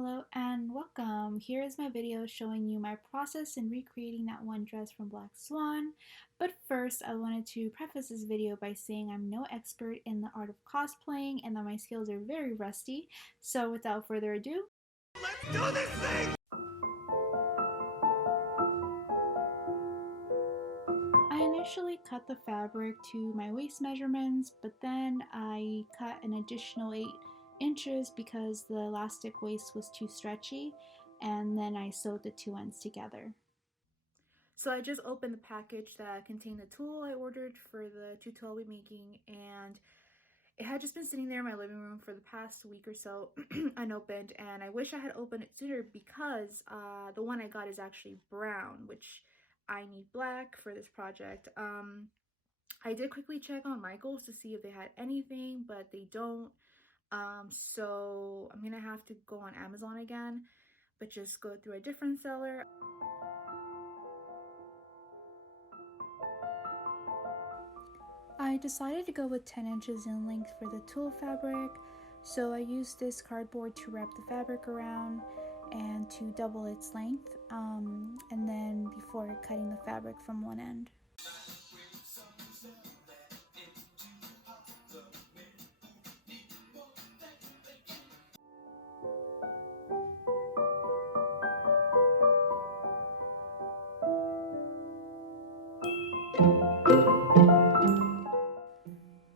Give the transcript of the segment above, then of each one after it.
Hello and welcome. Here is my video showing you my process in recreating that one dress from Black Swan. But first, I wanted to preface this video by saying I'm no expert in the art of cosplaying and that my skills are very rusty. So without further ado, let's do this thing! I initially cut the fabric to my waist measurements, but then I cut an additional 8 inches because the elastic waist was too stretchy, and then I sewed the two ends together. So I just opened the package that contained the tulle I ordered for the tutu I'll be making, and it had just been sitting there in my living room for the past week or so unopened, and I wish I had opened it sooner because the one I got is actually brown, which I need black for this project. I did quickly check on Michael's to see if they had anything, but they don't. So I'm gonna have to go on Amazon again, but just go through a different seller. I decided to go with 10 inches in length for the tulle fabric, so I used this cardboard to wrap the fabric around and to double its length, and then before cutting the fabric from one end.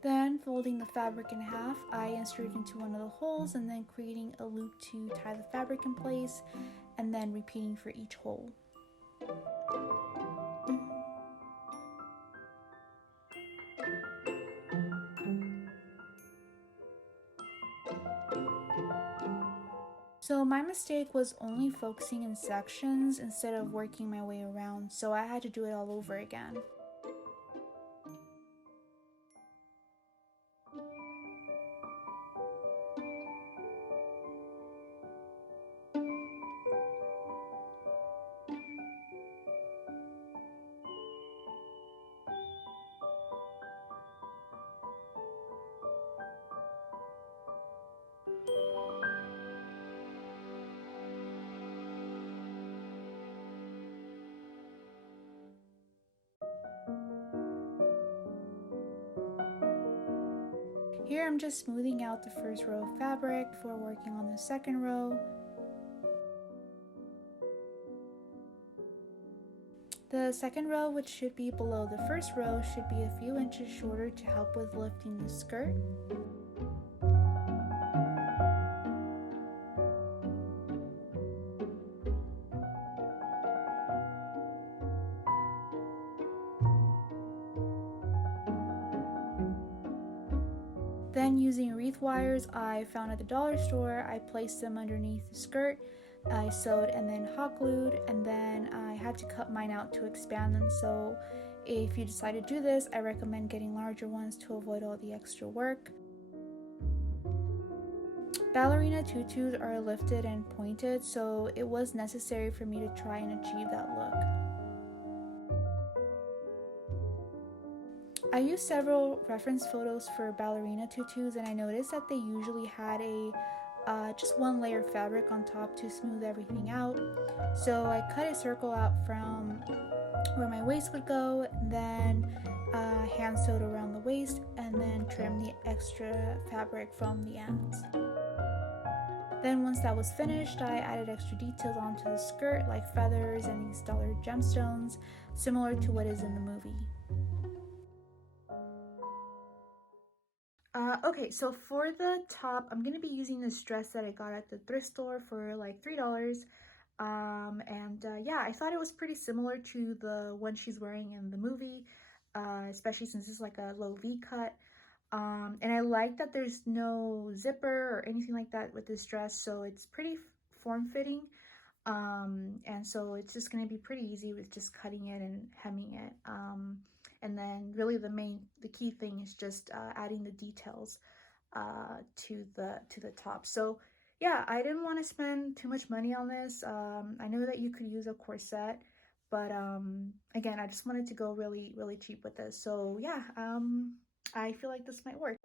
Then, folding the fabric in half, I inserted into one of the holes and then creating a loop to tie the fabric in place, and then repeating for each hole. So my mistake was only focusing in sections instead of working my way around, so I had to do it all over again. Here I'm just smoothing out the first row of fabric before working on the second row. The second row, which should be below the first row, should be a few inches shorter to help with lifting the skirt. Then using wreath wires I found at the dollar store, I placed them underneath the skirt. I sewed and then hot glued, and then I had to cut mine out to expand them, so if you decide to do this, I recommend getting larger ones to avoid all the extra work. Ballerina tutus are lifted and pointed, so it was necessary for me to try and achieve that look. I used several reference photos for ballerina tutus, and I noticed that they usually had a just one layer of fabric on top to smooth everything out. So I cut a circle out from where my waist would go, then hand sewed around the waist, and then trimmed the extra fabric from the ends. Then once that was finished, I added extra details onto the skirt like feathers and these dollar gemstones, similar to what is in the movie. Okay, so for the top, I'm gonna be using this dress that I got at the thrift store for like $3. Yeah, I thought it was pretty similar to the one she's wearing in the movie, especially since it's like a low V cut. And I like that there's no zipper or anything like that with this dress, so it's pretty form-fitting. And so it's just going to be pretty easy with just cutting it and hemming it. And then really the key thing is just adding the details to the top. So yeah, I didn't want to spend too much money on this. I know that you could use a corset, but again, I just wanted to go really cheap with this. So yeah, I feel like this might work.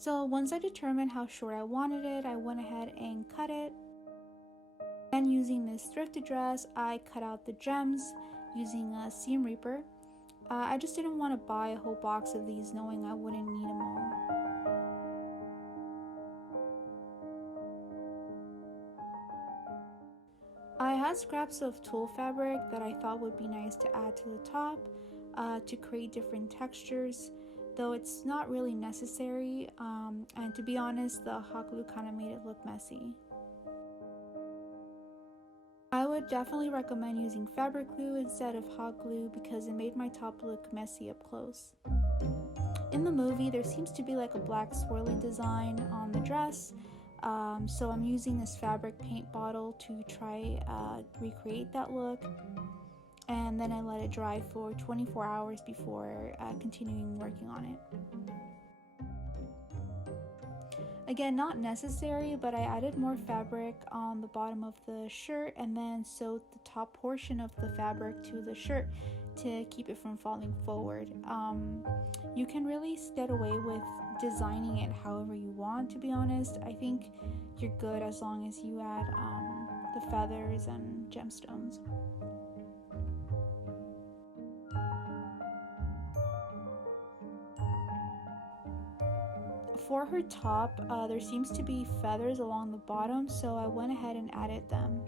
So once I determined how short I wanted it, I went ahead and cut it. And using this thrifted dress, I cut out the gems using a seam reaper. I just didn't want to buy a whole box of these knowing I wouldn't need them all. I had scraps of tulle fabric that I thought would be nice to add to the top to create different textures, though it's not really necessary, and to be honest, the hot glue kind of made it look messy. I would definitely recommend using fabric glue instead of hot glue because it made my top look messy up close. In the movie, there seems to be like a black swirly design on the dress, so I'm using this fabric paint bottle to try recreate that look, and then I let it dry for 24 hours before continuing working on it. Again, not necessary, but I added more fabric on the bottom of the shirt and then sewed the top portion of the fabric to the shirt to keep it from falling forward. You can really get away with designing it however you want, to be honest. I think you're good as long as you add the feathers and gemstones. For her top, there seems to be feathers along the bottom, so I went ahead and added them.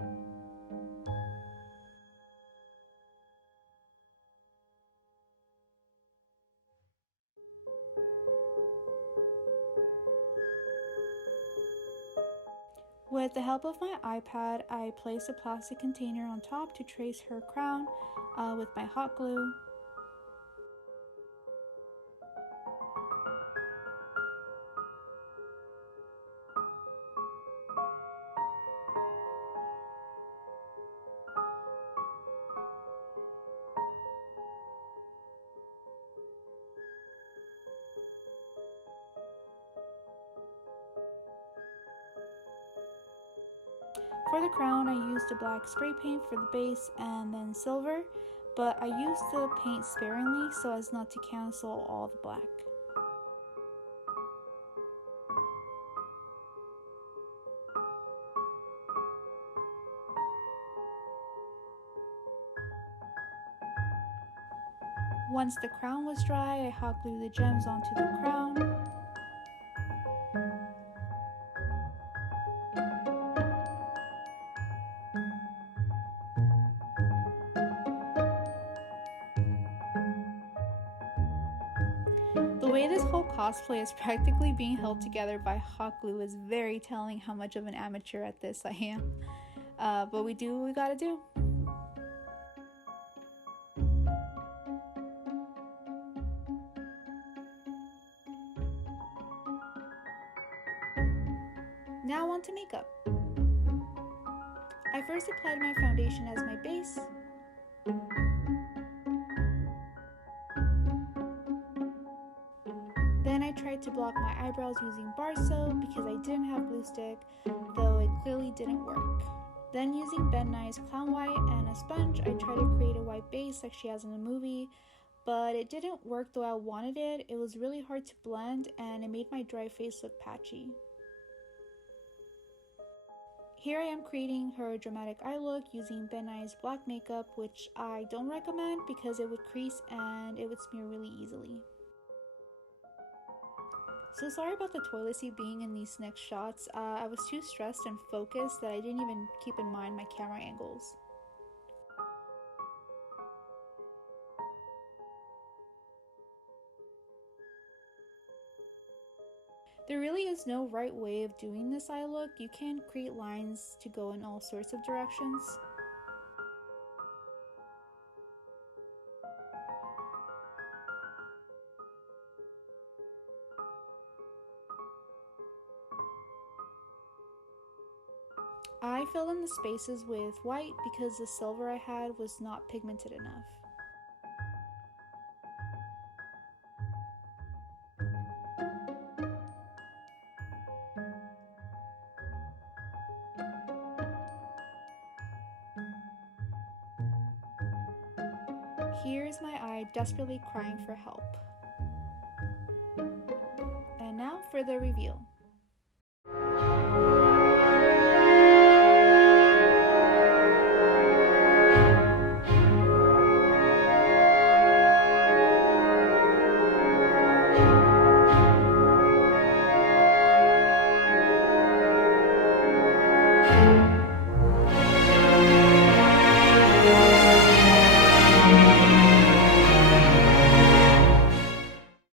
With the help of my iPad, I placed a plastic container on top to trace her crown with my hot glue. For the crown, I used a black spray paint for the base and then silver, but I used the paint sparingly so as not to cancel all the black. Once the crown was dry, I hot glued the gems onto the crown. The way this whole cosplay is practically being held together by hot glue is very telling how much of an amateur at this I am. But we do what we gotta do. Now on to makeup. I first applied my foundation as my base. Then I tried to block my eyebrows using bar soap because I didn't have glue stick, though it clearly didn't work. Then using Ben Nye's Clown White and a sponge, I tried to create a white base like she has in the movie, but it didn't work though I wanted it. It was really hard to blend and it made my dry face look patchy. Here I am creating her dramatic eye look using Ben Nye's black makeup, which I don't recommend because it would crease and it would smear really easily. So sorry about the toilet seat being in these next shots. I was too stressed and focused that I didn't even keep in mind my camera angles. There really is no right way of doing this eye look. You can create lines to go in all sorts of directions. I filled in the spaces with white because the silver I had was not pigmented enough. Here's my eye desperately crying for help. And now for the review.